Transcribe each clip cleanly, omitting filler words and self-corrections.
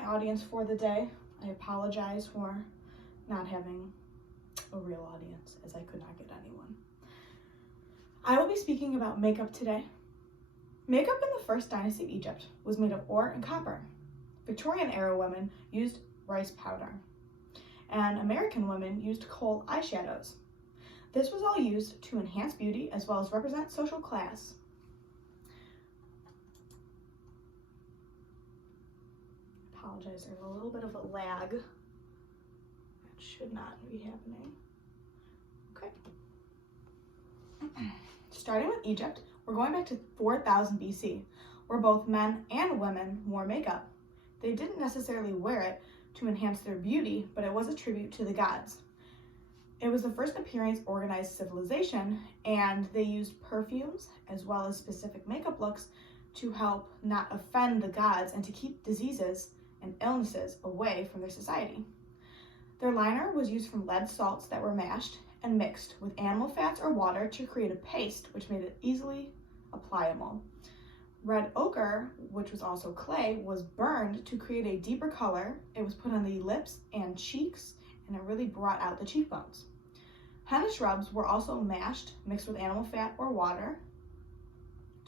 my audience for the day. I apologize for not having a real audience, as I could not get anyone. I will be speaking about makeup today. Makeup in the first dynasty of Egypt was made of ore and copper. Victorian era women used rice powder, and American women used kohl eyeshadows. This was all used to enhance beauty as well as represent social class. Apologize, there's a little bit of a lag. That should not be happening. Okay. Starting with Egypt, we're going back to 4000 BC, where both men and women wore makeup. They didn't necessarily wear it to enhance their beauty, but it was a tribute to the gods. It was the first appearance of organized civilization, and they used perfumes as well as specific makeup looks to help not offend the gods and to keep diseases and illnesses away from their society. Their liner was used from lead salts that were mashed and mixed with animal fats or water to create a paste which made it easily applicable. Red ochre, which was also clay, was burned to create a deeper color. It was put on the lips and cheeks, and it really brought out the cheekbones. Henna shrubs were also mashed, mixed with animal fat or water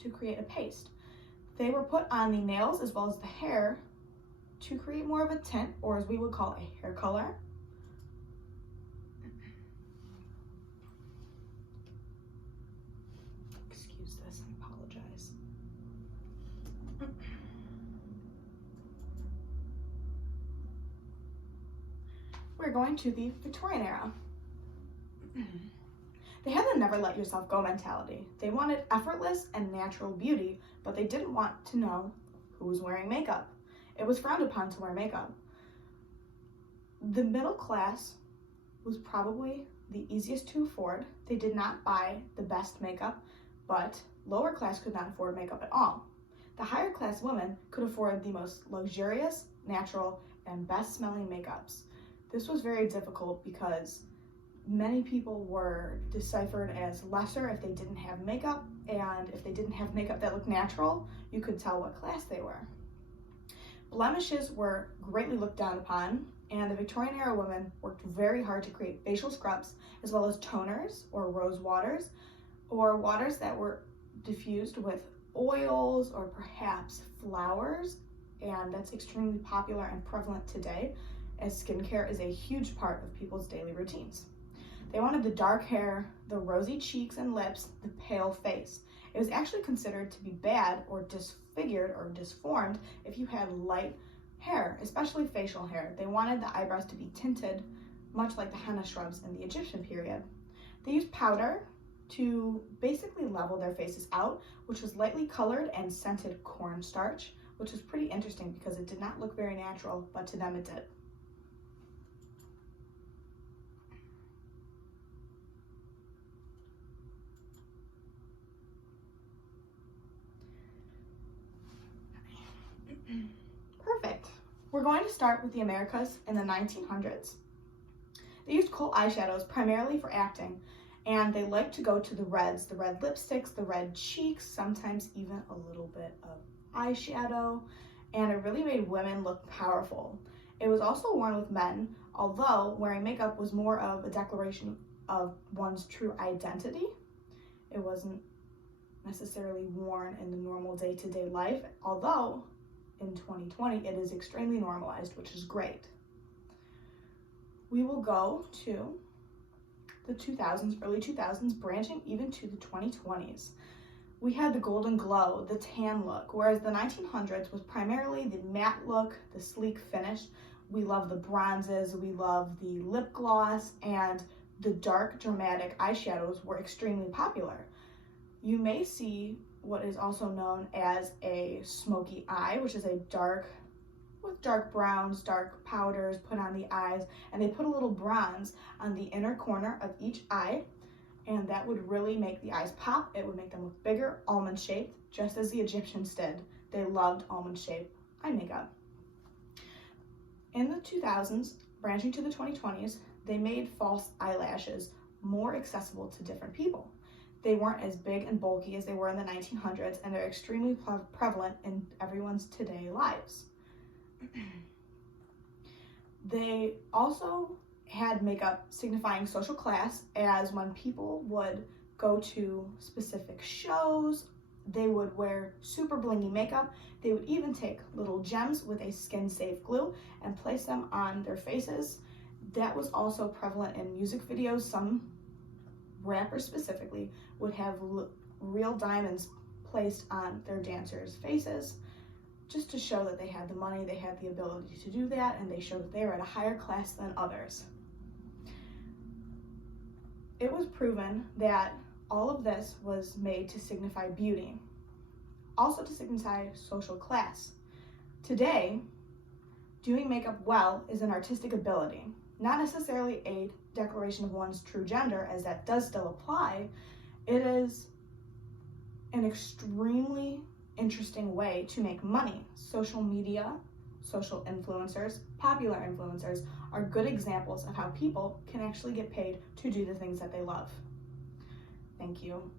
to create a paste. They were put on the nails as well as the hair to create more of a tint, or as we would call a hair color. Excuse this, I apologize. We're going to the Victorian era. They had the never let yourself go mentality. They wanted effortless and natural beauty, but they didn't want to know who was wearing makeup. It was frowned upon to wear makeup. The middle class was probably the easiest to afford. They did not buy the best makeup, but lower class could not afford makeup at all. The higher class women could afford the most luxurious, natural, and best smelling makeups. This was very difficult because many people were deciphered as lesser if they didn't have makeup, and if they didn't have makeup that looked natural, you could tell what class they were. Blemishes were greatly looked down upon, and the Victorian era women worked very hard to create facial scrubs, as well as toners or rose waters, or waters that were diffused with oils or perhaps flowers, and that's extremely popular and prevalent today, as skincare is a huge part of people's daily routines. They wanted the dark hair, the rosy cheeks and lips, the pale face. It was actually considered to be bad or disfigured or disformed if you had light hair, especially facial hair. They wanted the eyebrows to be tinted, much like the henna shrubs in the Egyptian period. They used powder to basically level their faces out, which was lightly colored and scented cornstarch, which was pretty interesting because it did not look very natural, but to them it did. Perfect. We're going to start with the Americas in the 1900s. They used kohl eyeshadows primarily for acting, and they liked to go to the reds, the red lipsticks, the red cheeks, sometimes even a little bit of eyeshadow, and it really made women look powerful. It was also worn with men, although wearing makeup was more of a declaration of one's true identity. It wasn't necessarily worn in the normal day-to-day life, although in 2020 it is extremely normalized, which is great. We will go to the 2000s, early 2000s, branching even to the 2020s. We had the golden glow, the tan look, whereas the 1900s was primarily the matte look, the sleek finish. We love the bronzes, we love the lip gloss, and the dark dramatic eyeshadows were extremely popular. You may see what is also known as a smoky eye, which is a dark, with dark browns, dark powders put on the eyes, and they put a little bronze on the inner corner of each eye, and that would really make the eyes pop. It would make them look bigger, almond shaped, just as the Egyptians did. They loved almond shaped eye makeup. In the 2000s, branching to the 2020s, they made false eyelashes more accessible to different people. They weren't as big and bulky as they were in the 1900s, and they're extremely prevalent in everyone's today lives. They also had makeup signifying social class, as when people would go to specific shows, they would wear super blingy makeup. They would even take little gems with a skin-safe glue and place them on their faces. That was also prevalent in music videos. Some rappers specifically would have real diamonds placed on their dancers' faces, just to show that they had the money, they had the ability to do that, and they showed that they were at a higher class than others. It was proven that all of this was made to signify beauty, also to signify social class. Today, doing makeup well is an artistic ability, not necessarily a declaration of one's true gender, as that does still apply. It is an extremely interesting way to make money. Social media, social influencers, popular influencers are good examples of how people can actually get paid to do the things that they love. Thank you.